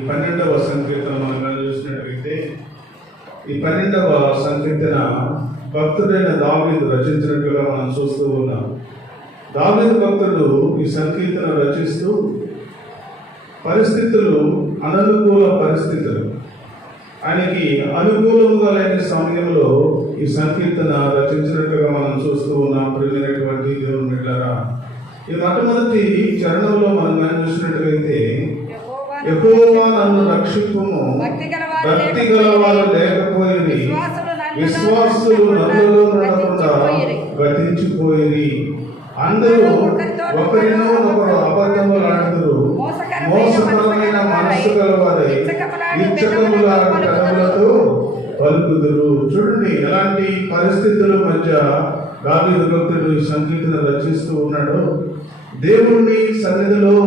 12వ సంకీర్తన మనం చూసినట్లయితే ఈ 12వ సంకీర్తన భక్తుడైన దావీదు రచించినట్లుగా మనం చూస్తూ ఉన్నాం. దావీదు భక్తుడు ఈ సంకీర్తన రచిస్తూ పరిస్థితులు అననుకూల పరిస్థితులు ఆయనకి అనుకూలంగా లేని సమయంలో ఈ సంకీర్తన రచించినట్లుగా మనం చూస్తూ ఉన్నాం. ప్రియమైనటువంటి దేవుని బిడ్డలారా, ఈ మొట్టమొదటి చరణంలో మనం చూసినట్లయితే యెహోవా నన్ను రక్షింపుము, భక్తి గలవారు లేకపోయిరి, విశ్వాసులు నన్నులో నడకుండా గతించిపోయిరి. అందరూ ఒకరినో ఒకరు అబద్ధములాడుదురు, మోసకరమైన మనస్సు గలవారై ఇచ్చకముల కథలతో పలుకుదురు. చూడండి ఎలాంటి పరిస్థితుల మధ్య దావీదు భక్తుడు ఈ సంకీర్తన రచిస్తూ ఉన్నాడు. దేవుని సన్నిధిలో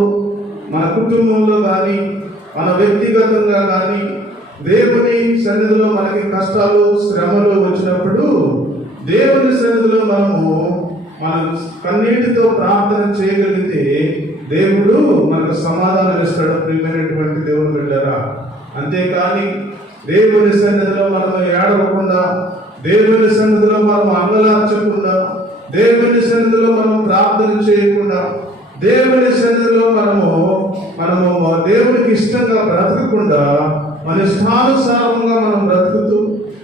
మన కుటుంబంలో కానీ మన వ్యక్తిగతంగా కానీ దేవుని సన్నిధిలో మనకి కష్టాలు శ్రమలు వచ్చినప్పుడు దేవుని సన్నిధిలో మన కన్నీటితో ప్రార్థన చేయగలిగితే దేవుడు మనకు సమాధానం ఇస్తాడు. ప్రియమైనటువంటి దేవుని బిడ్డలారా, అంతేకాని దేవుని సన్నిధిలో మనము ఏడవకుండా, దేవుని సన్నిధిలో మనం అంగలార్చకుండా, దేవుని సన్నిధిలో మనం ప్రార్థన చేయకుండా, దేవుని సన్నిధిలో మనము దేవునికి ఇష్టంగా బ్రతకకుండా మన ఇష్టానుసారంగా మనం బ్రతుకుతూ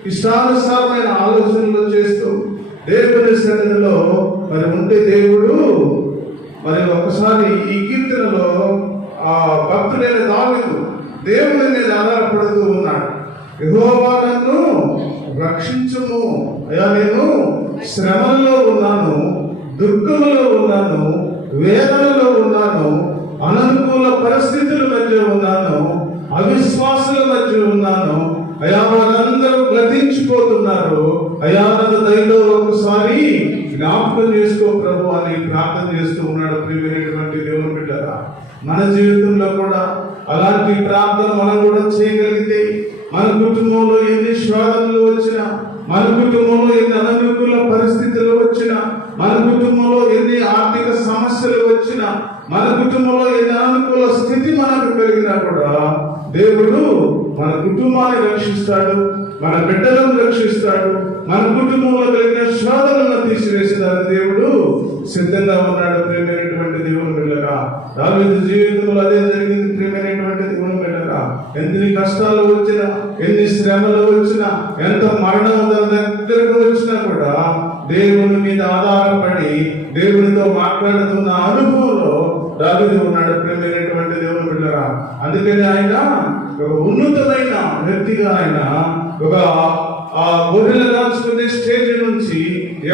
ఇష్టానుసారమైన ఆలోచనలు చేస్తూ దేవుని సన్నిధిలో ఉంటే దేవుడు ఒకసారి ఈ కీర్తనలో ఆ భక్తుడైన దావీదు దేవుని మీద ఆధారపడుతూ ఉన్నాడు. యెహోవా నన్ను రక్షించుము, అయ్యా నేను శ్రమల్లో ఉన్నాను, దుఃఖంలో ఉన్నాను, వేదనలో ఉన్నాను, అననుకూల పరిస్థితుల మధ్య ఉన్నాను, అవిశ్వాసుల మధ్య ఉన్నాను, అయా వారందరూ గతించిపోతున్నారు, అయా నన్ను దయలో ఒకసారి జ్ఞాపకం చేసుకో ప్రభు అని ప్రార్థన చేస్తూ ఉన్నాడు. ప్రియమైనటువంటి దేవుని బిడ్డలారా, మన జీవితంలో కూడా అలాంటి ప్రార్థన మనం కూడా చేయగలిగితే మన కుటుంబంలో ఎన్ని శోధనలు వచ్చినా, మన కుటుంబంలో ఎన్ని అననుకూల పరిస్థితులు వచ్చినా, మన కుటుంబంలో ఎన్ని ఆర్థిక సమస్యలు వచ్చినా, మన కుటుంబంలో ఎన్ని అననుకూల స్థితి మనకు కలిగినా కూడా దేవుడు మన కుటుంబాన్ని రక్షిస్తాడు, మన బిడ్డలను రక్షిస్తాడు, మన కుటుంబంలో కలిగిన శోధనలను తీసివేసేదాన్ని దేవుడు సిద్ధంగా ఉన్నాడు. ప్రియమైనటువంటి దేవుని బిడ్డలారా, దావీదు జీవితంలో అదే జరిగింది. ప్రియమైనటువంటి దేవుని బిడ్డలారా, ఎన్ని కష్టాలు వచ్చినా, ఎన్ని శ్రమలు వచ్చినా, ఎంత మరణం దగ్గరకు వచ్చినా కూడా దేవుని మీద ఆధారపడి దేవునితో మాట్లాడుతున్న అనుభవంలో దావీదు ఉన్నాడు. ప్రియమైనటువంటి దేవుని బిడ్డలారా, అందుకని ఆయన ఒక ఉన్నతమైన వ్యక్తిగా ఆయన ఆ గొర్రెలు కాల్చుకునే స్టేజ్ నుంచి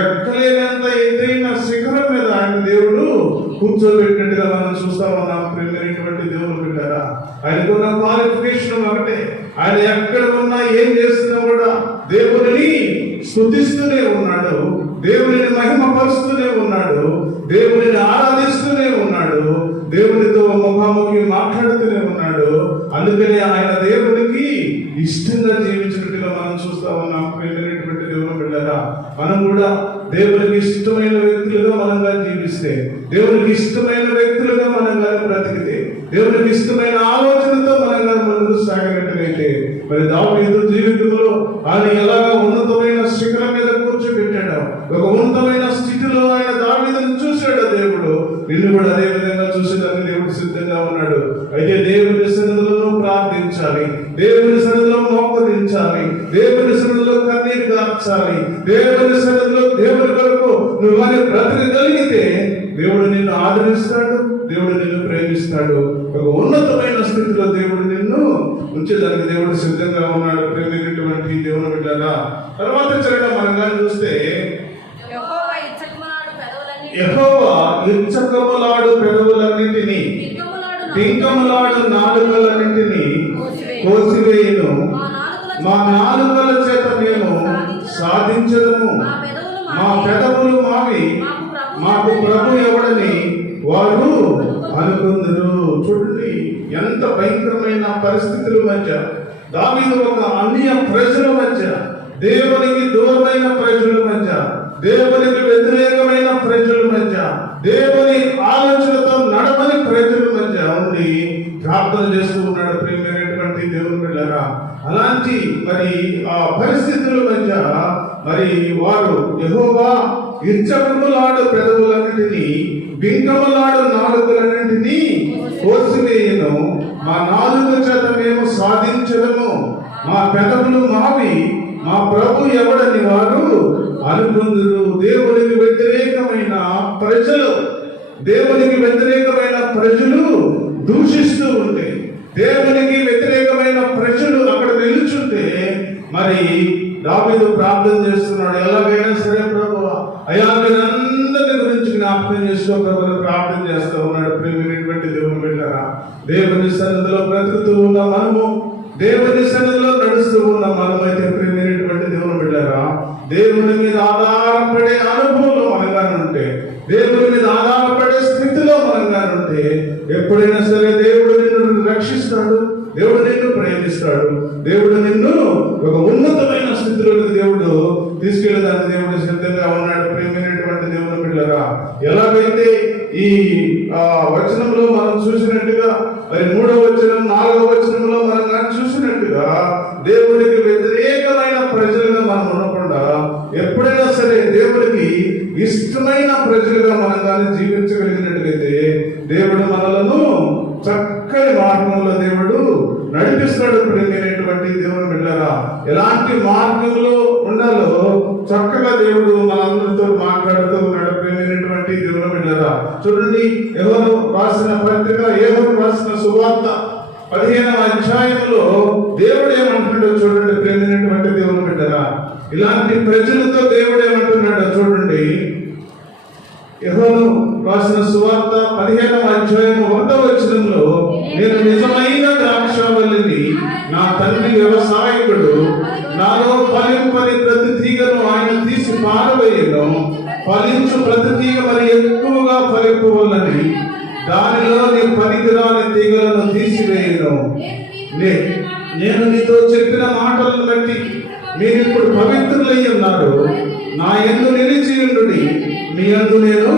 ఎక్కలేనంత ఎత్తైన శిఖరం మీద ఆయన దేవుడు కూర్చోబెట్టినట్టుగా మనం చూస్తా ఉన్నాం. ప్రియమైనటువంటి దేవుని బిడ్డలారా, ఆయనకున్న క్వాలిఫికేషన్ ఒకటే, ఆయన ఎక్కడ ఉన్నా ఏం చేస్తున్నా కూడా దేవుని స్తుతిస్తూనే ఉన్నాడు, దేవుని మహిమపరుస్తూనే ఉన్నాడు, దేవుని ఆరాధిస్తూనే ఉన్నాడు, దేవునితో ముఖాముఖి మాట్లాడుతూనే ఉన్నాడు. అందుకని ఆయన దేవునికి ఇష్టంగా జీవించినట్టుగా మనం చూస్తా ఉన్నాం. ప్రియమైనటువంటి దేవుని బిడ్డలారా, మనం కూడా దేవునికి ఇష్టమైన వ్యక్తులుగా మనంగా జీవిస్తే, దేవునికి ఇష్టమైన వ్యక్తులుగా మనంగా బ్రతికితే, దేవునికి ఇష్టమైన ఆలోచనతో మనంగా ముందుకు సాగినట్టుగైతే మరి దావీదు జీవితంలో ఆయన ఎలాగ ఉన్నతమైన శిఖరం మీద కూర్చోబెట్టాడు, ఒక ఉన్నతమైన స్థితిలో ఆయన దావీదును చూశాడు దేవుడు. నిన్ను కూడా అదే విధంగా చూసేదానికి దేవుడు సిద్ధంగా ఉన్నాడు. అయితే దేవుని సన్నిధిలో ప్రార్థించాలి, దేవుని సన్నిధిలో మోకరించాలి, దేవుని సన్నిధిలో కన్నీరు గార్చాలి, దేవుని సన్నిధిలో దేవుని కొరకు నువ్వు అని బ్రతకగలిగితే దేవుడు నిన్ను ఆదరిస్తాడు, దేవుడు నిన్ను ప్రేమిస్తాడు. ఒక ఉన్నతమైన స్థితిలో దేవుడు నిన్ను ఉంచేదానికి దేవుడు సిద్ధంగా ఉన్నాడు. ప్రేమించినటువంటి దేవుని బిడ్డలారా, తర్వాత చరణం మనం చూస్తే యెహోవా ఇచ్చకములాడు పెదవులన్నింటినీ, టింకములాడు నాలుకలన్నింటినీ కోసివేయును, మా నాలుకల చేత మేము సాధించదము, మా పెదవులు మావి, మాకు ప్రభు ఎవడని వారు అనుకుందరు. చూడండి ఎంత భయంకరమైన పరిస్థితుల మధ్య దావీదు ఒక అన్య ప్రజల మధ్య, దేవునికి దూరమైన ప్రజల మధ్య, దేవునికి వ్యతిరేకమైన ప్రజల మధ్య, దేవుని ఆలోచనతో నడవని ప్రజల మధ్య ఉండి ప్రార్థన చేస్తూ ఉన్నాడు. ప్రియమైనటువంటి దేవుని బిడ్డలారా, అలాంటి మరి ఆ పరిస్థితుల మధ్య మరి వారు యెహోవా ఇచ్చకములాడు పెదవులన్నిటినీ బింకములాడు నాలుకలన్నింటినీ కోసివేయను. మా నాలుక చేత మేము సాధించదము. మా పెదవులు మావి, మా ప్రభు ఎవడని వారు అనుకుందురు. దేవునికి వ్యతిరేకమైన ప్రజలు దూషిస్తూ ఉంటే, దేవునికి వ్యతిరేకమైన ప్రజలు అక్కడ నిలుచుంటే, మరి దావీదు ప్రార్థన చేస్తున్నాడు. ఎలాగైనా సరే ప్రభువా, అయ్యా అందరి గురించి జ్ఞాపకం చేసుకో ప్రభువుని ప్రార్థన చేస్తూ ఉన్నాడు. ప్రియమైనటువంటి దేవుని బిడ్డలారా, దేవుని సన్నిధిలో బ్రతుకుతూ ఉన్న మనము, దేవుని సన్నిధిలో నడుస్తూ ఉన్న మనమైతే ప్రియమైనటువంటి దేవుని బిడ్డలారా, దేవుని మీద ఆధారపడే అనుభవంలో మనగానుంటే, దేవుని మీద ఆధారపడే స్థితిలో మనగానుంటే, ఎప్పుడైనా సరే దేవుడు నిన్ను రక్షిస్తాడు, దేవుడు నిన్ను ప్రేమిస్తాడు, దేవుడు నిన్ను ఒక ఉన్నతమైన స్థితిలోకి దేవుడు తీసుకెళ్ళడానికి దేవుడు సిద్ధంగా ఉన్నాడు. ప్రేమైనటువంటి దేవుని బిడ్డలారా, ఎలాగైతే ఈ వచనంలో మనం చూసినట్టుగా, మరి 3వ వచనం 4వ వచనంలో మనం కానీ చూసినట్టుగా, దేవుడికి వ్యతిరేకమైన ప్రజలుగా మనం ఉండకుండా ఎప్పుడైనా సరే దేవుడికి ఇష్టమైన ప్రజలుగా మనం కానీ జీవించగలిగినట్లయితే దేవుడు మనలను చక్కని మార్గంలో దేవుడు నడిపిస్తాడు. ప్రియమైనటువంటి దేవుని బిడ్డలారా, ఎలాంటి మార్గంలో ఉండాలో చక్కగా దేవుడు మనందరితో మాట్లాడుతూ ఉన్నాడు. ప్రియమైనటువంటి దేవుని బిడ్డలారా, చూడండి, యోహాను రాసిన పత్రిక, యోహాను రాసిన సువార్త 15వ అధ్యాయంలో దేవుడు ఏమంటున్నాడో చూడండి. ప్రియమైనటువంటి దేవుని బిడ్డలారా, ఇలాంటి ప్రజలతో దేవుడు ఏమంటున్నాడో చూడండి. యోహాను రాసిన సువార్త 15వ అధ్యాయం 1వ వచనంలో, నేను నిజమైన ద్రాక్షావల్లిని, నా తండ్రి వ్యవసాయకుడు, నాలో ఫలింపని ప్రతి తీగను ఆయన తీసి పారవేయను. ఫలించు ప్రతి తీగ మరి ఎక్కువగా ఫలింపవలని దానిలో నీ పనికిరాని తీగలను తీసివేయను. నేను నీతో చెప్పిన మాటలను బట్టి మీరు ఇప్పుడు పవిత్రులై ఉన్నారు. నా యందు నిలిచి ఉండుడి, మీ యందు నేను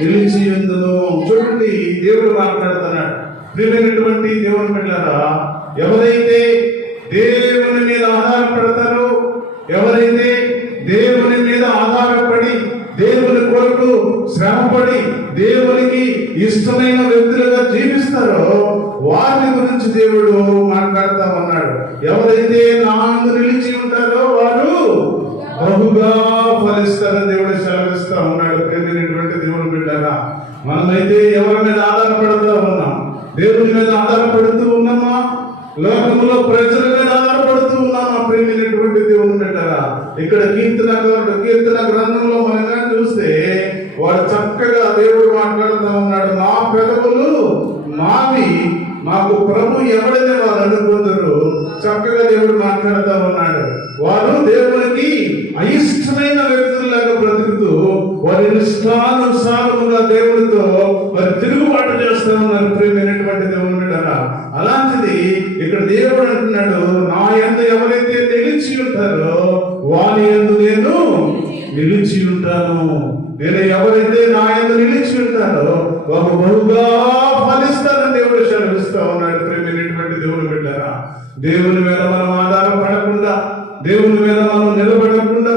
నిలిచి ఉందును. చూడండి, దేవుడు మాట్లాడుతున్నాడు. ప్రియమైనటువంటి దేవుని బిడ్డలారా, ఎవరైతే దేవుని మీద ఆధారపడతారో, ఎవరైతే దేవుని మీద ఆధారపడి దేవుని కొరకు శ్రమపడి దేవునికి ఇష్టమైన వ్యక్తులుగా జీవిస్తారో వారి గురించి దేవుడు మాట్లాడుతూ ఉన్నాడు. ఎవరైతే నా యందు నిలిచి ఉంటారో వారు బహుగా ఫలిస్తారని దేవుడు సెలవిస్తా ఉన్నాడు. ప్రియమైనటువంటి దేవుని బిడ్డలారా, మనమైతే ఎవరి మీద ఆధారపడుతూ ఉన్నాం? దేవుని మీద ఆధారపడుతూ ఉన్నామా? లోకంలో ప్రజల మీద ఆధారపడుతూ ఉన్నామా? ప్రియమైనటువంటి దేవుని బిడ్డలారా, ఇక్కడ కీర్తన గ్రంథంలో మనం చూస్తే వాడు చక్కగా దేవుడు మాట్లాడుతూ ఉన్నాడు. మా పెదవులు మావి, మాకు ప్రభు ఎవడైనా వారు అనుకుందరు. చక్కగా దేవుడు మాట్లాడుతూ ఉన్నాడు. వారు దేవునికి అయిష్టమైన వ్యక్తుల్లాగా బ్రతుకుతూ వారి ఇష్టానుసారముగా దేవుడితో వారు తిరుగుబాటు చేస్తూ ఉన్నారు. ప్రియమైనటువంటి దేవుని బిడ్డలారా, అలాంటిది ఇక్కడ దేవుడు అంటున్నాడు, నా యందు ఎవరైతే నిలిచి ఉంటారో వారి యందు నేను నిలిచి ఉంటాను. నేను ఎవరైతే నా యందు నిలిచి ఉంటారో వారు బహుగా ఫలిస్తారని దేవుడు సెలవిస్తూ ఉన్నాడు. ప్రియమైనటువంటి దేవుని బిడ్డలారా, దేవుని మీద మనం ఆధారపడకుండా, దేవుని మీద మనం నిలబడకుండా,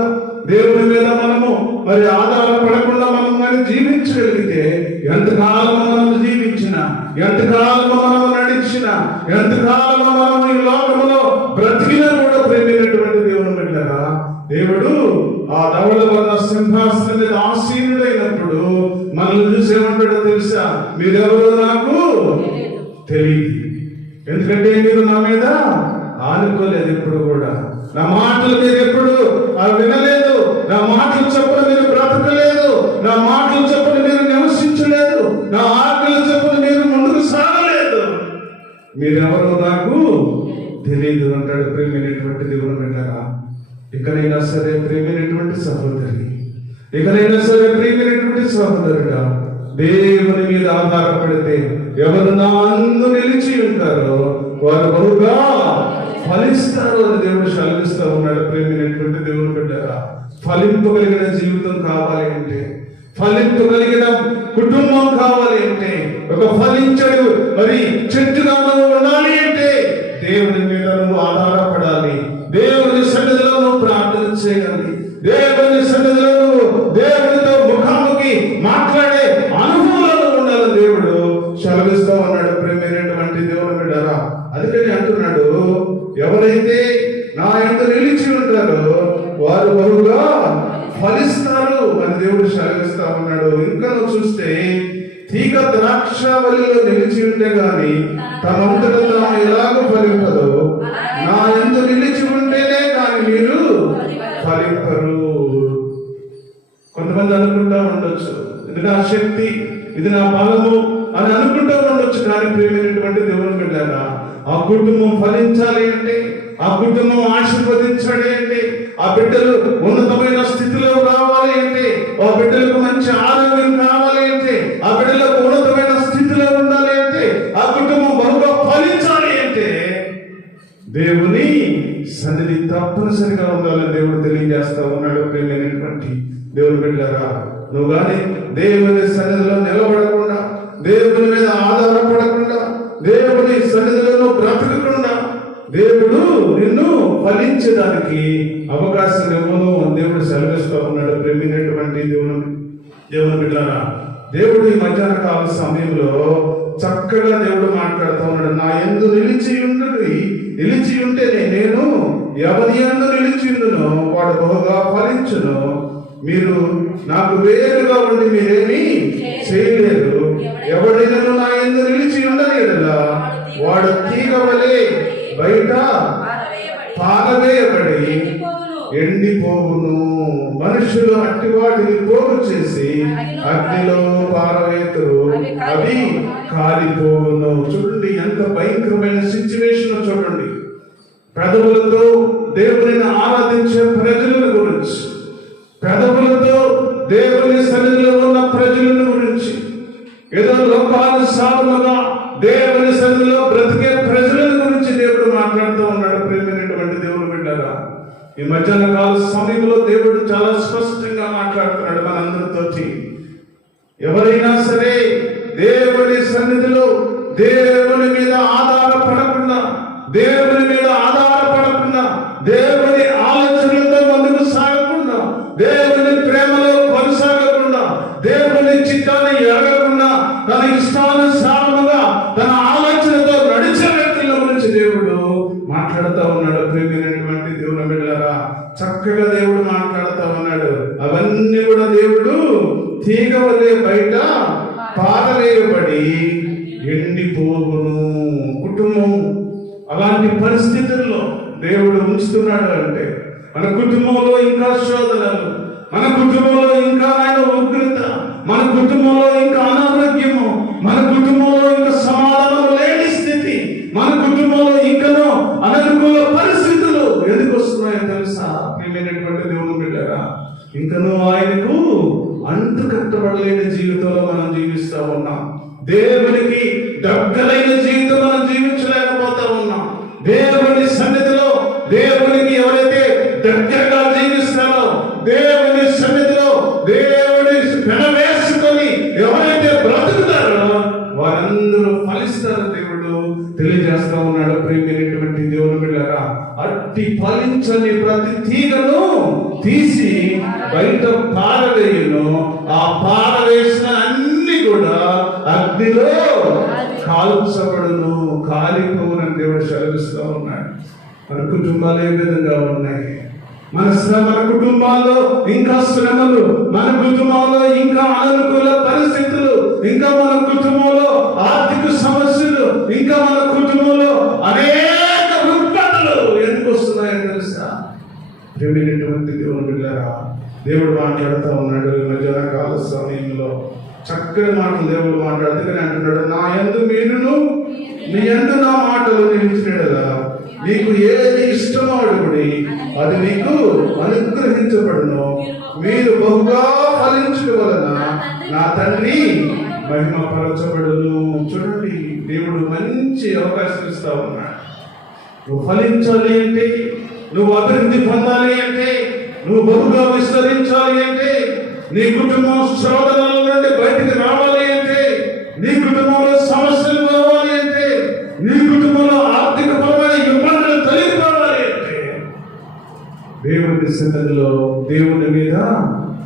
దేవుని మీద మనము మరి ఆధారపడకుండా మనం మరి జీవించగలిగితే, ఎంతకాలం మనం జీవించినా, ఎంతకాలం మనం నడిచినా, ఎంతకాలం మనం ఈ లోకంలో బ్రతికినా కూడా ప్రేమైనటువంటి దేవుని బిడ్డలారా, దేవుడు ఆ ధవళ వర్ణ సింహాసనం మీద ఆసీనుడైనప్పుడు మనల్ని చూసేమంటాడో తెలుసా? మీరెవరో నాకు తెలియదు, ఎందుకంటే మీరు నా మీద ఆనుకోలేదు. ఎప్పుడు కూడా నా మాటలు మీరు ఎప్పుడు వినలేదు, నా మాటలు చొప్పున మీరు బ్రతకలేదు, నా మాటలు చొప్పున మీరు నివసించలేదు, నా ఆజ్ఞల చొప్పున మీరు ముందుకు సాగలేదు, మీరెవరో నాకు తెలియదు అంటాడు. ప్రేమైనటువంటి దేవుని బిడ్డలారా, ఇకనైనా సరే ప్రేమైనటువంటి సహోదరి, ఇకనైనా సరే ప్రేమైనటువంటి సహోదరుడా, దేవుని మీద ఆధారపడితే ఎవరు నా అందు నిలిచి ఉంటారో వారు బహుగా ఫలిస్తారు అని దేవుడు సెలవిస్తూ ఉన్నాడు. ప్రేమైనటువంటి దేవుని బిడ్డలారా, ఫలింపగలిగిన జీవితం కావాలి అంటే, ఫలింపగలిగిన కుటుంబం కావాలి అంటే, ఒక ఫలించడు మరి దేవుని మీద నువ్వు ఆధారపడాలి, దేవుని సన్నిధిలో నువ్వు ప్రార్థన చేయాలి, దేవుని సన్నిధిలో నువ్వు దేవునితో ముఖాముఖి మాట్లాడే అనుభవాలు ఉండాలి. దేవుడు సెలవిస్తూ ఉన్నాడు. ప్రేమైనటువంటి దేవుని బిడ్డలారా, అందుకని అంటున్నాడు, ఎవరైతే నా యందు నిలిచి ఉంటారో వారు బహుగా ఫలిస్తారు అని దేవుడు సెలవిస్తా ఉన్నాడు. ఇంకా నువ్వు చూస్తే తీగ ద్రాక్షావళిలో నిలిచి ఉంటే గాని తమంతట తాము ఎలాగో ఫలింపదో, నా యందు నిలిచి ఉంటేనే కానీ మీరు ఫలింపరు. కొంతమంది అనుకుంటా ఉండొచ్చు, ఇది నా శక్తి, ఇది నా బలము అని అనుకుంటూ ఉండొచ్చు. కానీ ప్రియమైనటువంటి దేవుని బిడ్డలారా, ఆ కుటుంబం ఫలించాలి అంటే, ఆ కుటుంబం ఆశీర్వదించాలి అంటే, ఆ బిడ్డలు ఉన్నతమైన స్థితిలో రావాలి అంటే, ఆ బిడ్డలకు మంచి ఆరోగ్యం కావాలి అంటే, ఆ బిడ్డలకు ఉన్నతమైన స్థితిలో ఉండాలి అంటే, ఆ కుటుంబం బహుగా ఫలించాలి అంటే దేవుని సన్నిధి తప్పనిసరిగా ఉండాలని దేవుడు తెలియజేస్తా ఉన్నాడు. ప్రియమైనటువంటి దేవుని బిడ్డలారా, నువ్వు కానీ దేవుని సన్నిధిలో నిలబడకుండా, దేవుని మీద ఆధారపడకుండా, దేవుని సన్నిధిలో బ్రతకకుండా దేవుడు నిన్ను ఫలించడానికి అవకాశం ఇవ్వను దేవుడు సెలవిస్తూ ఉన్నాడు. ప్రేమైనటువంటి దేవుని బిడ్డలారా, దేవుడు ఈ మధ్యాహ్న కాల సమయంలో చక్కగా దేవుడు మాట్లాడుతూ ఉన్నాడు. నా యందు నిలిచి ఉంటేనే నేను ఎవరి యందు నిలిచి ఉండునో వాడు బహుగా ఫలించును. మీరు నాకు వేరుగా ఉండి మీరేమీ చేయలేరు. ఎవడైనా నా యందు నిలిచి ఉండలేడులా వాడు తీగ వలె బయట పారవేయబడి ఎండిపోవును. మనుషులు అట్టి వాటిని పోగు చేసి అగ్నిలో పారవేతురు, అవి కాలిపోవును. చూడండి ఎంత భయంకరమైన సిచ్యువేషన్. చూడండి, పెదవులతో దేవునిని ఆరాధించే ప్రజలను గురించి, పెదవులతో దేవుని సన్నిధిలో ఉన్న ప్రజలను గురించి, ఏదో లోకానుసారముగా దేవుని సన్నిధిలో బ్రతికే ప్రజలను గురించి దేవుడు మాట్లాడుతూ ఉన్నాడు. ప్రేమైనటువంటి దేవుని బిడ్డలారా, ఈ మధ్యాహ్న కాల సమయంలో దేవుడు చాలా స్పష్టంగా మాట్లాడుతున్నాడు మనందరితోటి. ఎవరైనా సరే దేవుని సన్నిధిలో దేవుని మీద ఆధారపడకుండా, దేవుని మీద ఆధారపడకుండా, దేవుని ఆలోచనలతో ముందుకు సాగకుండా, దేవుని ప్రేమలో కొనసాగకుండా, దేవుని చిత్తాన్ని ఎరగకుండా, తన ఇష్టానుసారముగా తన ఆలోచనతో నడిచే వ్యక్తుల గురించి దేవుడు మాట్లాడుతూ ఉన్నాడు. ప్రేమైనటువంటి దేవుని బిడ్డలారా, చక్కగా దేవుడు మాట్లాడుతూ ఉన్నాడు. అవన్నీ కూడా దేవుడు తీగ వలె బయట పారవేయబడి ఎండిపోవును. కుటుంబం అలాంటి పరిస్థితుల్లో దేవుడు ఉంచుతున్నాడు అంటే, మన కుటుంబంలో ఇంకా శోధనలు, మన కుటుంబంలో ఇంకా ఆయన ఉగ్రత, మన కుటుంబంలో ఇంకా అనారోగ్యము, మన కుటుంబంలో ఇంకా సమాధానం లేని స్థితి, మన కుటుంబంలో ఇంకనో అననుకూల పరిస్థితులు ఎందుకు వస్తున్నాయో తెలుసా? ప్రియమైనటువంటి దేవుని బిడ్డలారా, ఇంకనూ ఆయనకు అంటు కట్టబడలేని జీవితంలో మనం జీవిస్తూ ఉన్నాం. దేవునికి దగ్గరైన జీవితం మనం జీవించలేకపోతా ఉన్నాం. దేవుని సన్నిధిలో దేవునికి ఎవరైతే దగ్గరగా జీవిస్తారో, దేవుని సన్నిధిలో దేవుని పెనవేసుకొని ఎవరైతే బ్రతుకుతారో వారందరూ ఫలిస్తారు దేవుడు తెలియజేస్తా ఉన్నాడు. ప్రేమైనటువంటి దేవుని బిడ్డలారా, అట్టి ఫలించని ప్రతి తీగను తీసి బయట పారవేయును. ఆ పారవేసిన అన్ని కూడా అగ్నిలో కాల్చబడును, కాలిపోవునని దేవుడు సెలవిస్తూ ఉన్నాడు. మన కుటుంబాలు ఏ విధంగా ఉన్నాయి? మన కుటుంబాల్లో ఇంకా శ్రమలు, మన కుటుంబంలో ఇంకా అననుకూల పరిస్థితులు, ఇంకా మన కుటుంబంలో ఆర్థిక సమస్యలు, ఇంకా మన కుటుంబంలో అనేక రుగ్మతలు ఎందుకు వస్తున్నాయో తెలుసా? ప్రియమైనటువంటి దేవుని బిడ్డలారా, దేవుడు మాట్లాడుతూ ఉన్నాడు ఈ మధ్యాహ్న కాల సమయంలో. చక్కని మాటలు దేవుడు మాట్లాడుతూ అంటున్నాడు, నా యందు మీరును మీ యందు నా మాటలు నిలిచినడలా మీకు ఏది ఇష్టమో అడుగుడి, అది మీకు అనుగ్రహించబడును. మీరు బహుగా ఫలించడం వలన నా తండ్రి మహిమపరచబడును. చూడండి, దేవుడు మంచి అవకాశం ఇస్తా ఉన్నాడు. నువ్వు ఫలించాలి అంటే, నువ్వు అభివృద్ధి పొందాలి అంటే, నువ్వు బహుగా విస్తరించాలి అంటే, నీ కుటుంబం శోధనల నుండి బయటికి రావాలి అంటే, నీ కుటుంబంలో సమస్యలు పోవాలి అంటే, నీ కుటుంబంలో ఆర్థికపరమైన దేవుని సన్నిధిలో దేవుని మీద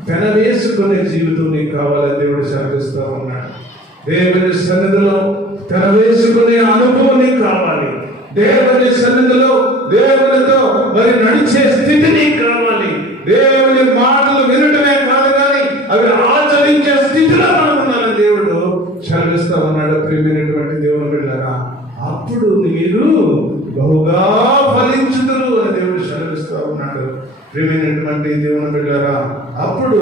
పెనవేసుకునే జీవితం నీకు కావాలని దేవుడు సెలవిస్తా ఉన్నాడు. దేవుని సన్నిధిలో పెనవేసుకునే అనుభవం నీకు కావాలి. దేవుని సన్నిధిలో దేవునితో మరి నడిచే స్థితి నీకు కావాలి. దేవుని మాటలు వినటమే కాదు కానీ అవి ఆచరించే స్థితిలో మనం ఉండాలని దేవుడు సెలవిస్తా ఉన్నాడు. ప్రియమైనటువంటి దేవుని బిడ్డలారా, అప్పుడు మీరు బహుగా ఫలించుదురు అని దేవుడు సెలవిస్తా ఉన్నాడు. ప్రియమైనటువంటి దేవుని బిడ్డలారా, అప్పుడు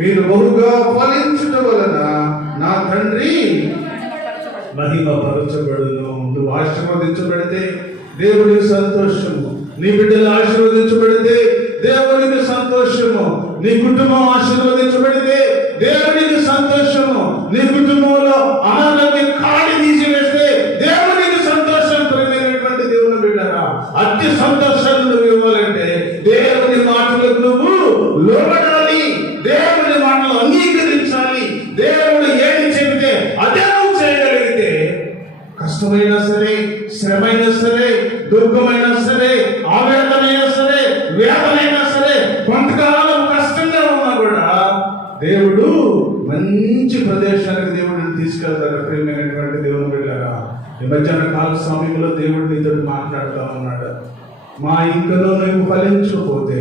మీరు బహుగా ఫలించుట వలన నా తండ్రి మహిమ పరచబడును. నువ్వు ఆశీర్వదించబడితే దేవునికి సంతోషము, నీ బిడ్డలు ఆశీర్వదించబడితే దేవునికి సంతోషము, నీ కుటుంబం ఆశీర్వదించబడితే దేవునికి సంతోషము, నీ కుటుంబంలో అనారోగ్యం కాడి తీసివేస్తే దేవునికి సంతోషం. ప్రియమైనటువంటి దేవుని బిడ్డరా, అతి సంతోషాన్ని నువ్వు ఇవ్వాలంటే దేవుని మాటలకు నువ్వు లోబడాలి, దేవుని మాటలు అంగీకరించాలి. దేవుడు ఏది చెబితే అదే నువ్వు చేయగలిగితే కష్టమైనా సరే, శ్రమైనా సరే, దుఃఖమైనా సరే, ఆవేదనైనా సరే, వేదనైనా సరే, కొంతకాలం కష్టంగా ఉన్నా కూడా దేవుడు మంచి ప్రదేశానికి దేవుడిని తీసుకెళ్తాడు. ప్రియమైనటువంటి దేవుని బిడ్డలారా, ఈ మధ్యాహ్న కాల సమయంలో దేవుడు నీతో మాట్లాడుతూ ఉన్నాడు. మా ఇంకనూ నీకు ఫలించకపోతే,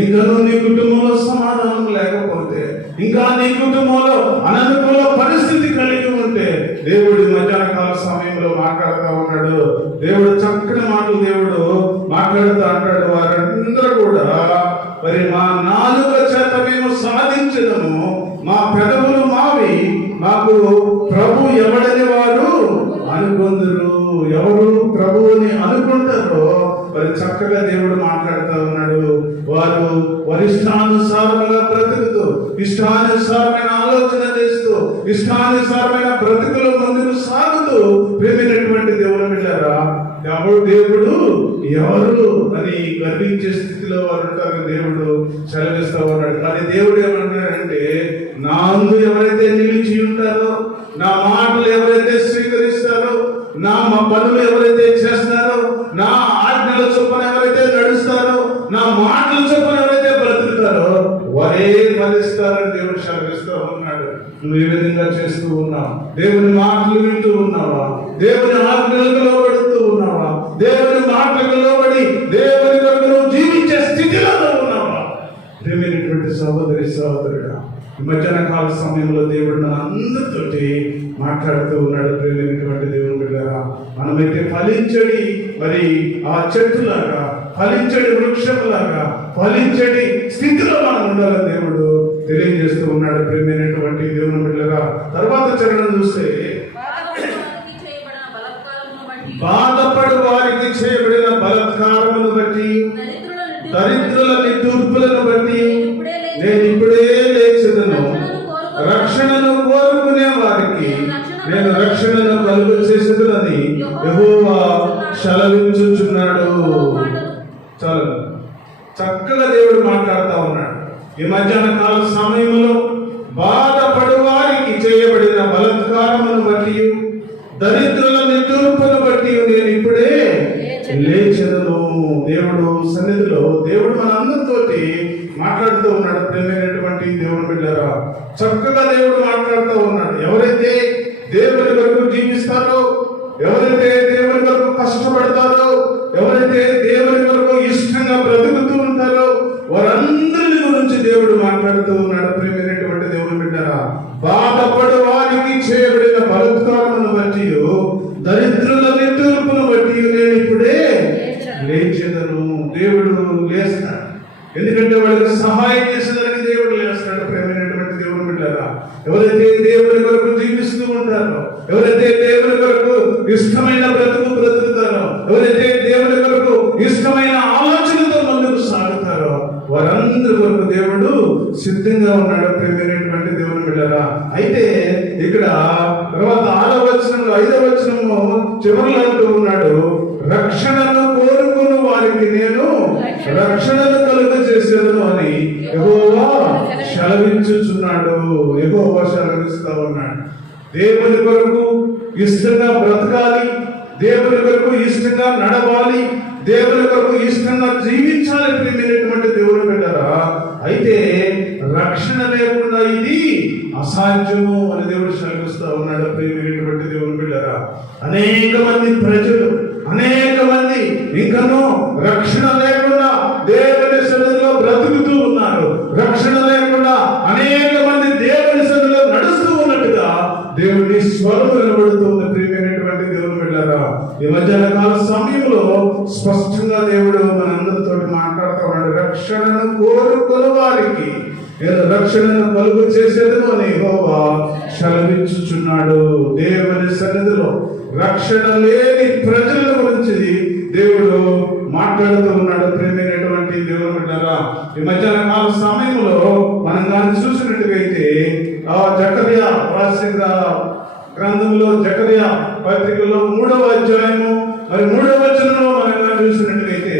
ఇంకనూ నీ కుటుంబంలో సమాధానం లేకపోతే, ఇంకా నీ కుటుంబంలో అననుకూల పరిస్థితి కలిగి ఉంటే దేవుడు మధ్యాహ్న కాల సమయంలో మాట్లాడుతూ ఉన్నాడు. దేవుడు చక్కని మాటలు దేవుడు మాట్లాడుతూ అంటాడు. వారందరూ కూడా మరి మా నాలుక చేత మేము సాధించదము, మా పెదవులు మావి, మాకు ప్రభు ఎవడని వారు అనుకుందరు. ఎవరు ప్రభువుని అనుకుంటారో మరి చక్కగా దేవుడు మాట్లాడుతూ ఉన్నాడు. వారు వరిష్టానుసారముగా బ్రతుకుతూ, ఇష్టానుసారమైన ఆలోచన చేస్తూ, ఇష్టానుసారమైన బ్రతుకుల ముందుకు సాగుతూ, ప్రేమైనటువంటి దేవుని బిడ్డలారా, దేవుడు ఎవరు అని గర్వించే స్థితిలో వారు ఉంటారు. దేవుడు సెలవిస్తూ ఉన్నాడు. కానీ దేవుడు ఏమన్నాడంటే, నా అందు ఎవరైతే నిలిచి ఉంటారో, నా మాటలు ఎవరైతే స్వీకరిస్తారో, నా పనులు ఎవరైతే చేస్తారో, నా ఆజ్ఞల చొప్పున ఎవరైతే నడుస్తారో, నా మాటల చొప్పున ఎవరైతే బ్రతుకుతారో వారే ఫలిస్తారని దేవుడు సెలవిస్తూ ఉన్నాడు. నువ్వు ఏ విధంగా చేస్తూ ఉన్నావు? దేవుని మాటలు వింటూ ఉన్నావా? దేవుని ఆజ్ఞలకు లోబడుతూ ఉన్నావా? దేవుని మాటలకు లోబడి దేవుని కొరకు నువ్వు జీవించే స్థితిలో ఉన్నావా? ప్రియమైనటువంటి సహోదరి సహోదరుడా, ఈ మధ్యాహ్న కాల సమయంలో దేవుడు మన అందరితోటి మాట్లాడుతూ ఉన్నాడు. ప్రియమైనటువంటి దేవుని బిడ్డలారా, మనమైతే ఫలించడి మరి ఆ చెట్టులాగా, ఫలించడి వృక్షంలాగా, ఫలించడి స్థితిలో మనం ఉండాలని దేవుడు తెలియజేస్తూ ఉన్నాడు. ప్రియమైనటువంటి దేవుని బిడ్డలారా, తర్వాత చరణం చూస్తే, బాధపడు వారికి చేయబడిన బలత్కారమును బట్టి, దరిద్రుల నిట్టూర్పులను బట్టి నేను ఇప్పుడే లేచెదను. రక్షణను కోరుకునే వారికి నేను రక్షణను కలుగు చేసేదని యెహోవా సెలవించుచున్నాడు. చాలు, చక్కగా దేవుడు మాట్లాడుతూ ఉన్నాడు. ఈ మధ్యాహ్న కాల సమయంలో బాధపడు వారికి చేయబడిన బలత్కారమును బట్టి, దరిద్రుల నిట్టూర్పును బట్టి నేను ఇప్పుడే లేచెదను. దేవుడు సన్నిధిలో దేవుడు మన అందరితోటి మాట్లాడుతూ ఉన్నాడు. ప్రియమైనటువంటి దేవుని బిడ్డలారా, చక్కగా దేవుడు మాట్లాడుతూ ఉన్నాడు. ఎవరైతే దేవుని కొరకు జీవిస్తారో, ఎవరైతే దేవుని కొరకు కష్టపడతారో, ఎవరైతే దేవుని కొరకు ఇష్టంగా బ్రతుకుతూ ఉంటారో వారందరి గురించి దేవుడు మాట్లాడుతూ ఉన్నాడు. ప్రియమైనటువంటి దేవుని బిడ్డలారా, బాధపడు వారికి చేయబడిన బలత్కారమును బట్టి, దరిద్రుల నిట్టూర్పును బట్టి నేను ఇప్పుడే లేచెదను. దేవుడు లేస్తాడు, ఎందుకంటే వాళ్ళకి సహాయం చేసేదానికి దేవుడు లేస్తాడు. ప్రేమైనటువంటి దేవుని బిడ్డలారా, ఎవరైతే దేవుని కొరకు జీవిస్తూ ఉంటారో, ఎవరైతే దేవుని కొరకు ఇష్టమైన బ్రతుకు బ్రతుకుతారో, ఎవరైతే దేవుని కొరకు ఇష్టమైన ఆలోచనతో ముందుకు సాగుతారో వారందరి కొరకు దేవుడు సిద్ధంగా ఉన్నాడు. ప్రేమైనటువంటి దేవుని బిడ్డలారా, అయితే ఇక్కడ తర్వాత 6వ వచనంలో 5వ వచనము చివరిలో అంటూ ఉన్నాడు, రక్షణను కోరుకుని వారికి నేను రక్షణను కలుగ చేసేదను అని యెహోవా సెలవించుచున్నాడు. యెహోవా సెలవిస్తా ఉన్నాడు. దేవుని కొరకు ఇష్టంగా బ్రతకాలి, దేవుని కొరకు ఇష్టంగా నడవాలి, దేవుని కొరకు ఇష్టంగా జీవించాలి ప్రియమైనటువంటి దేవుని బిడ్డరా. అయితే రక్షణ లేకుండా ఇది అసాధ్యము అని దేవుడు సెలవిస్తూ ఉన్నాడు ప్రియమైనటువంటి దేవుని బిడ్డరా. అనేక మంది ప్రజలు, అనేక మంది ఇంకనూ రక్షణ లేకుండా దేవుని సన్నిధిలో బ్రతుకుతూ ఉన్నారు. రక్షణ లేకుండా అనేక మంది దేవుని సన్నిధిలో నడుస్తూ ఉన్నట్టుగా దేవుని స్వరం వినబడుతుంది ప్రియమైనటువంటి దేవుని బిడ్డలారా. ఈ మధ్యాహ్న కాల సమయంలో స్పష్టంగా దేవుడు మనందరితో మాట్లాడుతూ ఉన్నాడు. రక్షణను కోరుకున్న వారికి నేను రక్షణను కలుగు చేసేదను అని యెహోవా సెలవిచ్చుచున్నాడు. దేవుని సన్నిధిలో రక్షణ లేని ప్రజల గురించి దేవుడు మాట్లాడుతూ ఉన్నాడు ప్రియమైనటువంటి దేవుని బిడ్డలారా. ఈ మధ్యాహ్న కాల సమయంలో మనం దాన్ని చూసినట్టుగైతే జకర్యా రాసిన గ్రంథంలో, జకర్యా పత్రికలో 3వ అధ్యాయము మరి 3వ వచనంలో మనం చూసినట్టుగైతే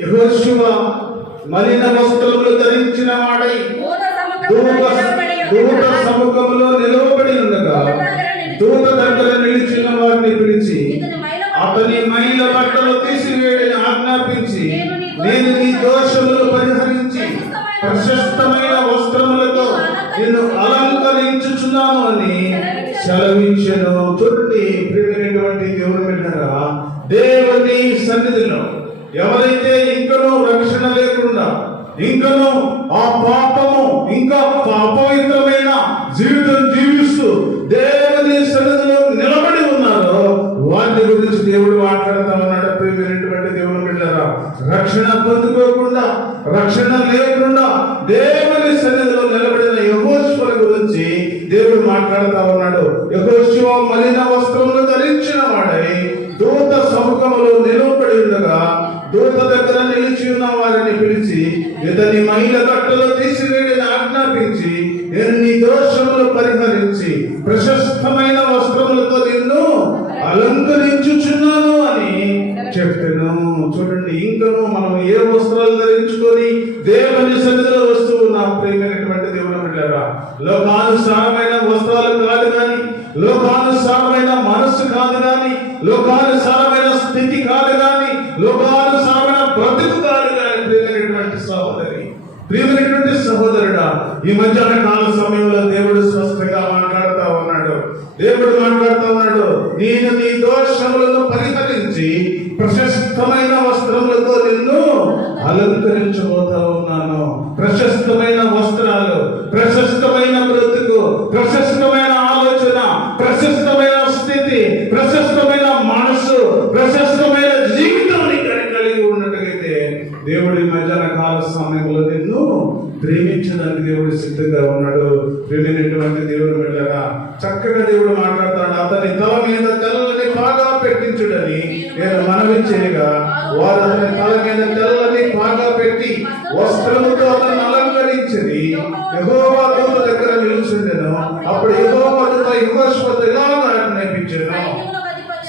యెహోషువ మలిన వస్త్రములు ధరించిన వాడై దూత సముఖములో నిలవబడి ఉండగా దూత దగ్గర నిలిచిన వారిని పిలిచి అతని మైల బట్టలు తీసివేయని ఆజ్ఞాపించి నేను నీ దోషములు పరిహరించి ప్రశస్తమైన వస్త్రములతో నిన్ను అలంకరించుచున్నాను అని సెలవించెను. చూడండి ప్రియమైనటువంటి దేవుని బిడ్డలారా, దేవుని సన్నిధిలో ఎవరైతే ఇంకనూ రక్షణ లేకుండా, ఇంకనూ ఆ పాపము ఇంకా అపవిత్రమైన జీవితం జీవిస్తూ దేవుని సన్నిధిలో నిలబడి ఉన్నారో వాటి గురించి దేవుడు మాట్లాడుతూ ఉన్నాడు ప్రియమైనటువంటి దేవుని బిడ్డలారా. రక్షణ పొందుకోకుండా, రక్షణ లేకుండా దేవుని సన్నిధిలో నిలబడిన యెహోషువ గురించి దేవుడు మాట్లాడుతూ ఉన్నాడు. యెహోషువ మలిన వస్త్రములు ధరించిన వాడై దూత సముఖములో నిలవబడి ఉండగా దూత దగ్గర నిలిచి ఉన్న వారిని పిలిచి ఇతని మైల బట్టలు తీసివేయని ఆజ్ఞాపించి నేను నీ దోషములు పరిహరించి ప్రశస్తమైన వస్త్రములతో నిన్ను అలంకరించుచున్నాను అని చెప్పాను. చూడండి, ఇంకనూ మనం ఏ వస్త్రాలు ధరించుకొని దేవుని సన్నిధిలో వస్తూ ఉన్నాం ప్రియమైనటువంటి దేవుని బిడ్డలారా. లోకానుసారమైన వస్త్రాలు కాదు కానీ, లోకానుసారమైన మనస్సు కాదు కానీ, లోకానుసారమైన స్థితి కాదు కానీ, లోకానుసారమైన బ్రతుకు కాదు కానీ ప్రియమైనటువంటి సహోదరి, ప్రియమైనటువంటి సహోదరుడా, ఈ మధ్యాహ్న కాల సమయంలో దేవుడు స్పష్టంగా మాట్లాడుతూ ఉన్నాడు. దేవుడు మాట్లాడుతూ ఉన్నాడు, నేను నీ దోషములను పరిహరించి ప్రశస్తమైన వస్త్రములతో నిన్ను అలంకరించబోతా ఉన్నాను. ప్రశస్తమైన వస్త్రాలు, ప్రశస్తమైన బ్రతుకు, ప్రశస్తమైన ఆలోచన, ప్రశస్తమైన స్థితి, ప్రశస్తమైన మనసు, ప్రశస్తమైన జీవితం కలిగి ఉన్నట్టుగైతే దేవుడి మధ్యాహ్న కాల సమయంలో నిన్ను ప్రేమించడానికి దేవుడు సిద్ధంగా ఉన్నాడు. ప్రేమైనటువంటి దేవుడు బిడ్డలారా, చక్కగా దేవుడు మాట్లాడతాడు. అతని తల మీద తెల్లని పాగా పెట్టించుడని నేను మనవి చేయగా వారు అతని తల మీద తెల్లని పాగా పెట్టి వస్త్రముతో అతను అలంకరించింది. యెహోవా దూత దగ్గర నిలుచుండెను. అప్పుడు యెహోవా దూత యెహోషువతో ఇలాగ నేర్పించెను,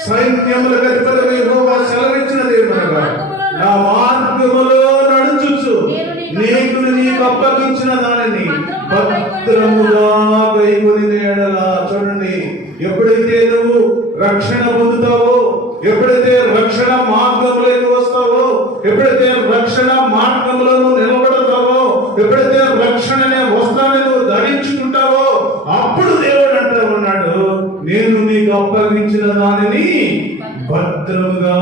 సైన్యములకు అధిపతిగా యెహోవా సెలవిచ్చినది ఏమనగా నా మార్గములో నడుచుచు నీకు అప్పగించిన దానిని భద్రముగా గైకొని ఎడలా. చూడండి, ఎప్పుడైతే నువ్వు రక్షణ పొందుతావో, ఎప్పుడైతే రక్షణ మార్గంలోకి వస్తావో, ఎప్పుడైతే రక్షణ మార్గంలో నువ్వు నిలబడతావో, ఎప్పుడైతే రక్షణ అనే వస్త్రాన్ని నువ్వు ధరించుకుంటావో అప్పుడు దేవుడు అంటూ ఉన్నాడు, నేను నీకు అప్పగించిన దానిని భద్రముగా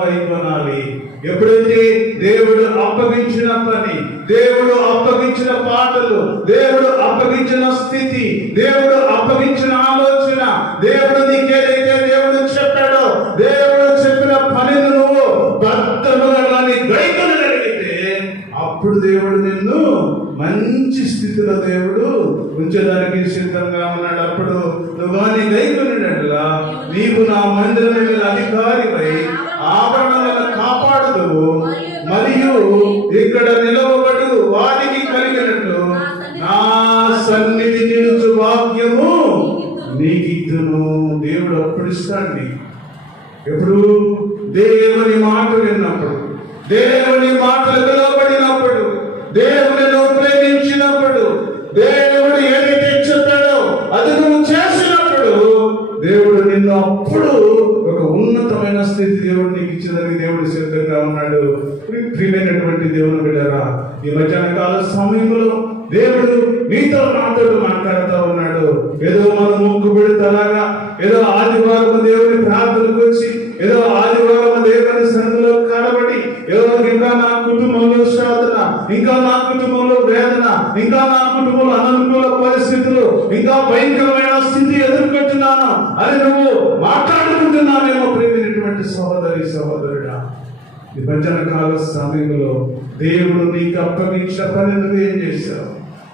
గైకొనాలి. ఎప్పుడైతే దేవుడు అప్పగించిన పని, దేవుడు అప్పగించిన పాటలు, దేవుడు అప్పగించిన స్థితి, దేవుడు అప్పగించిన ఆలోచన, దేవుడు నీకేదైతే దేవుడు చెప్పాడో, దేవుడు చెప్పిన పనిని నువ్వు భద్రముగా గైకొనగలిగితే అప్పుడు దేవుడు నిన్ను మంచి స్థితిలో దేవుడు ఉంచడానికి సిద్ధంగా ఉన్నాడు. అప్పుడు నువ్వు కానీ గైకొనినట్లా నీవు నా మందిరం మీద అధికారిపై ఆభరణాలను కాపాడుదువు, మరియు ఇక్కడ నిలవబడు వారికి కలిగినట్లు నా సన్నిధి నిలుచు భాగ్యము నీకిద్దును. దేవుడు అప్పుడు ఇస్తాడు. ఎప్పుడు దేవుని మాట విన్నప్పుడు, దేవుని మాటలు వినబడినప్పుడు, దేవుని ప్రేమించినప్పుడు, దేవుని దేవుడు నిన్ను అప్పుడు ఒక ఉన్నతమైన స్థితి దేవుడు నీకు ఇచ్చేదానికి దేవుడు సిద్ధంగా ఉన్నాడు. ప్రియమైనటువంటి దేవుని బిడ్డరా, ఈ మధ్యాహ్న కాల సమయంలో దేవుడు నీతో నాతో మాట్లాడుతూ ఉన్నాడు. ఏదో మనం మొక్కు పెడతాలాగా, ఏదో ఆదివారం దేవుని ప్రార్థనకు వచ్చి, ఏదో ఆదివారం దేవుని సన్నిధిలో కనబడి, ఏదో ఇంకా నా కుటుంబంలో శోధన, ఇంకా నా కుటుంబంలో వేదన, ఇంకా నా కుటుంబంలో అననుకూల పరిస్థితులు, ఇంకా భయంకరమైన స్థితి ఎదుర్కొంటున్నాను అని నువ్వు మాట్లాడుకుంటున్నావేమో. ప్రేమైనటువంటి సహోదరి సహోదరుడా, ఈ భజన కాల సమయంలో దేవుడు నీకు అప్పగించిన పని నువ్వేం చేశావు?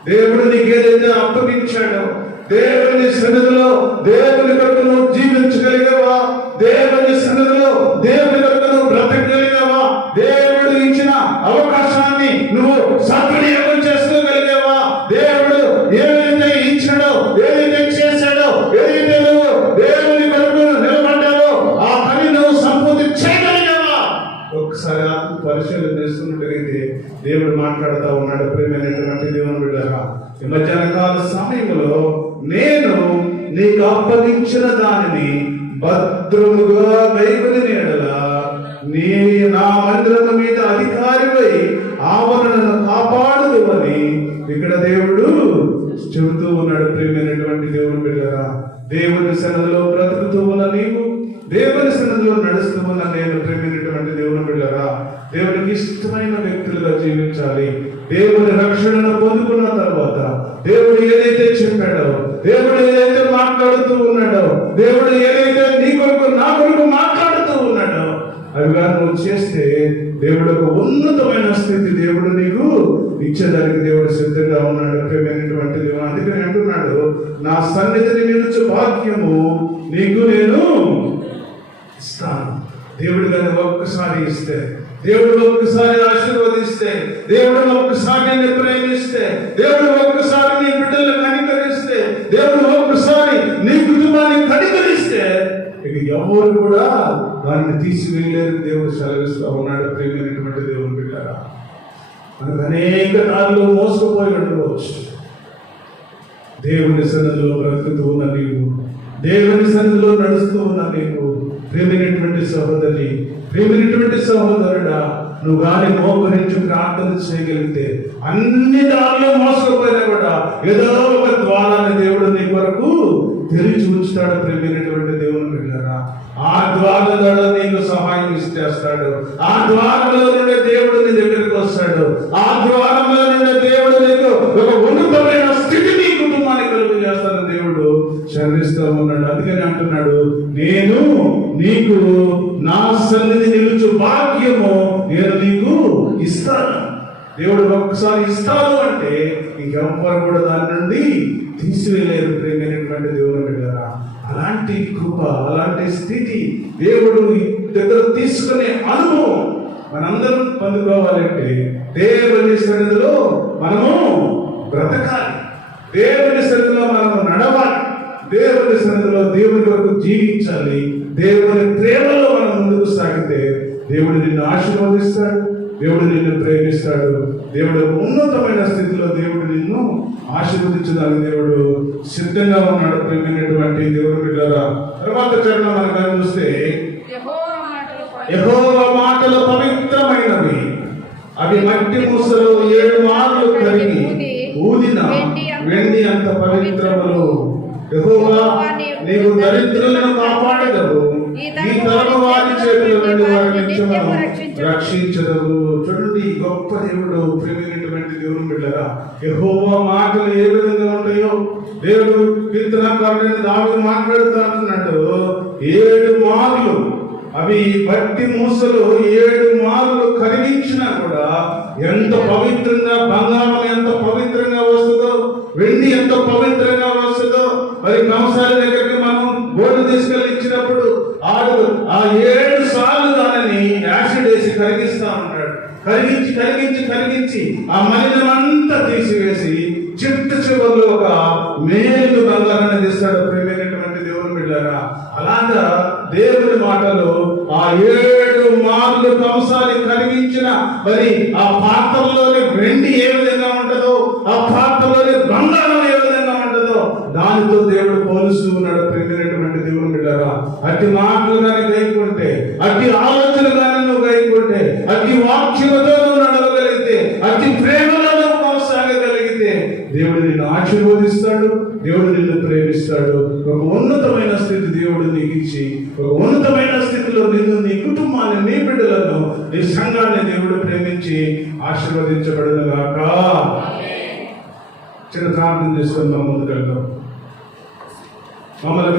దేవుడు నీకు ఏదైతే అప్పగించాడో దేవుని సన్నిధిలో దేవుని కొరకు నువ్వు జీవించగలిగావా? దేవుని సన్నిధిలో దేవుని కొరకు నువ్వు బ్రతకగలిగావా? దేవుడు ఇచ్చిన అవకాశాన్ని నువ్వు సద్వినియోగం చేసుకోగలిగావా? దేవుడు ఏదైతే ఇచ్చాడో, ఏదైతే చేశాడో, ఏదైతే నువ్వు దేవుని కొరకు నిలబడ్డావో ఆ పని నువ్వు సంపూర్తి చేయగలిగావా? ఒక్కసారి ఆత్మ పరిశీలన చేసుకున్నట్టయితే దేవుడు మాట్లాడుతూ ఉన్నాడు. ప్రియమైనటువంటి దేవుని బిడ్డరా, ఈ మధ్యాహ్న కాల సమయంలో నేను నీకు అప్పగించిన దానిని భద్రముగా వైపుని నీడలా నీ నా మందిరము మీద అధికారిపై ఆవరణను కాపాడు అని ఇక్కడ దేవుడు చెబుతూ ఉన్నాడు. ప్రియమైనటువంటి దేవుని బిడ్డరా, దేవుని సన్నిధిలో బ్రతుకుతూ ఉన్న నీవు, దేవుని సన్నిధిలో నడుస్తూ ఉన్న నేను, ప్రియమైనటువంటి దేవుని బిడ్డరా, దేవునికి ఇష్టమైన వ్యక్తులుగా జీవించాలి. దేవుని రక్షణను పొందుకున్న తర్వాత దేవుడు ఏదైతే చెప్పాడో, దేవుడు ఏదైతే మాట్లాడుతూ ఉన్నాడో, దేవుడు ఏదైతే నీ కొరకు నా కొరకు మాట్లాడుతూ ఉన్నాడో అవిగా నువ్వు చేస్తే దేవుడు ఒక ఉన్నతమైన స్థితి దేవుడు నీకు ఇచ్చేదానికి దేవుడు సిద్ధంగా ఉన్నాడు. ప్రియమైనటువంటి దేవుడు అందుకని అంటున్నాడు, నా సన్నిధిని నిలుచు భాగ్యము నీకు నేను ఇస్తాను. దేవుడు కానీ ఒక్కసారి ఇస్తే, దేవుడు ఒక్కసారి ఆశీర్వదిస్తే, దేవుడు ఒక్కసారి నిన్ను ప్రేమిస్తే, దేవుడు ఒక్కసారి నీ బిడ్డలను కనికరిస్తే, దేవుడు ఒక్కసారి నీ కుటుంబాన్ని కనికరిస్తే ఇక ఎవరు కూడా దాన్ని తీసివేయలేరు దేవుడు సెలవిస్తూ ఉన్నాడు. ప్రియమైనటువంటి దేవుని బిడ్డరా, మనకు అనేక సార్లు మోసపోయి ఉండవచ్చు. దేవుని సన్నిధిలో బ్రతుకుతూ ఉన్న నీవు, దేవుని సన్నిధిలో నడుస్తూ ఉన్న నీవు, ప్రియమైనటువంటి సహోదరి, ప్రియమైనటువంటి సహోదరుడా, నువ్వు గాని మోకరించి ప్రార్థన చేయగలిగితే అన్ని దారిలో మోసపోయినా కూడా ఏదో ఒక ద్వారాన్ని దేవుడు నీ కొరకు తెరిచి ఉంచుతాడు. ప్రియమైనటువంటి దేవుని బిడ్డలారా, ఆ ద్వారం ద్వారా నీకు సహాయం ఇచ్చేస్తాడు. ఆ ద్వారంలో నుండి దేవుడు నీ దగ్గరికి వస్తాడు. ఆ ద్వారంలో నుండి దేవుడు నీకు ఒక ఉన్నతమైన స్థితి నీ కుటుంబాన్ని కలుగు చేస్తాడు. దేవుడు శరణిస్తూ ఉన్నాడు. అందుకని అంటున్నాడు, నేను నీకు నా సన్నిధి నిలుచు భాగ్యము నేను నీకు ఇస్తాను. దేవుడు ఒక్కసారి ఇస్తాను అంటే ఇంకెవ్వరు కూడా దాని నుండి తీసివేయలేరు. ప్రేమైనటువంటి దేవుని బిడ్డలారా, అలాంటి కృప, అలాంటి స్థితి దేవుడు దగ్గర తీసుకునే అనుభవం మనందరం పొందుకోవాలంటే దేవుని సన్నిధిలో మనము బ్రతకాలి, దేవుని సన్నిధిలో మనము నడవాలి, దేవుని సన్నిధిలో దేవుని కొరకు జీవించాలి. దేవుని ప్రేమలో మనం ముందుకు సాగితే దేవుడు నిన్ను ఆశీర్వదిస్తాడు, దేవుడు నిన్ను ప్రేమిస్తాడు. దేవుడు ఉన్నతమైన స్థితిలో దేవుడు నిన్ను ఆశీర్వదించడానికి దేవుడు సిద్ధంగా ఉన్నాడు. ప్రేమైనటువంటి దేవుని బిడ్డలారా, తర్వాత చరణం మనం చూస్తే యెహోవా మాటలు పవిత్రమైనవి, అవి మట్టి మూసలో 7 మార్లు కరిగి ఊదిన వెండి అంత పవిత్రములు. యెహోవా నీవు దరిద్రులను కాపాడగలవు, ఈ తరము వారి చేతుల నుండి వారి నిత్యము రక్షించదవు. చూడండి, గొప్ప దేవుడు, ప్రియమైనటువంటి దేవుని బిడ్డలారా, యెహోవా మాటలు ఏ విధంగా ఉంటాయో దేవుడు కీర్తనకారుడైన దావీదు మాట్లాడుతూ అంటున్నాడు, 7 మార్లు అవి బట్టి మూసలు 7 మార్లు కరిగించినా కూడా ఎంత పవిత్రంగా, బంగారం ఎంత పవిత్రంగా వస్తుందో, వెండి ఎంత పవిత్రంగా వస్తుందో. మరి కంసాల దగ్గరికి మనం బోర్డు తీసుకెళ్ళి ఇచ్చినప్పుడు ఆ 7 సార్లు దానిని యాసిడ్ వేసి కరిగిస్తా ఉంటాడు. కరిగించి ఆ మలినమంతా తీసివేసి చివరిలో ఒక మేలు బంగారాన్ని తీస్తాడు. ప్రియమైనటువంటి దేవుని బిడ్డలారా, అలాగా దేవుని మాటలు ఆ 7 మార్లు కంసాలి కరిగించిన మరి ఆ పాత్రలోని వెండి ఏ విధంగా ఉంటుందో, ఆ పాత్రలోని బంగారం ఏ విధంగా ఉంటుందో దానితో దేవుడు నడవలసి ఉన్నాడు. ప్రేమైనటువంటి దేవుని బిడ్డలారా, అట్టి మాటలు కానీ గైకుంటే, అట్టి ఆలోచన కానీ నువ్వు గైకుంటే, అట్టి వాక్యముతో నువ్వు నడవగలిగితే, అట్టి ప్రేమలో నువ్వు కొనసాగగలిగితే దేవుడు నిన్ను ఆశీర్వదిస్తాడు, దేవుడు నిన్ను ప్రేమిస్తాడు. ఒక ఉన్నతమైన స్థితి దేవుడు నీకు ఇచ్చి, ఒక ఉన్నతమైన స్థితిలో నిన్ను, నీ కుటుంబాన్ని, నీ బిడ్డలను, నీ సంఘాన్ని దేవుడు ప్రేమించి ఆశీర్వదించబడునుగాక. చిన్న ప్రార్థన చేసుకొని ముందుకు వెళ్దాం. మమ్మల్ని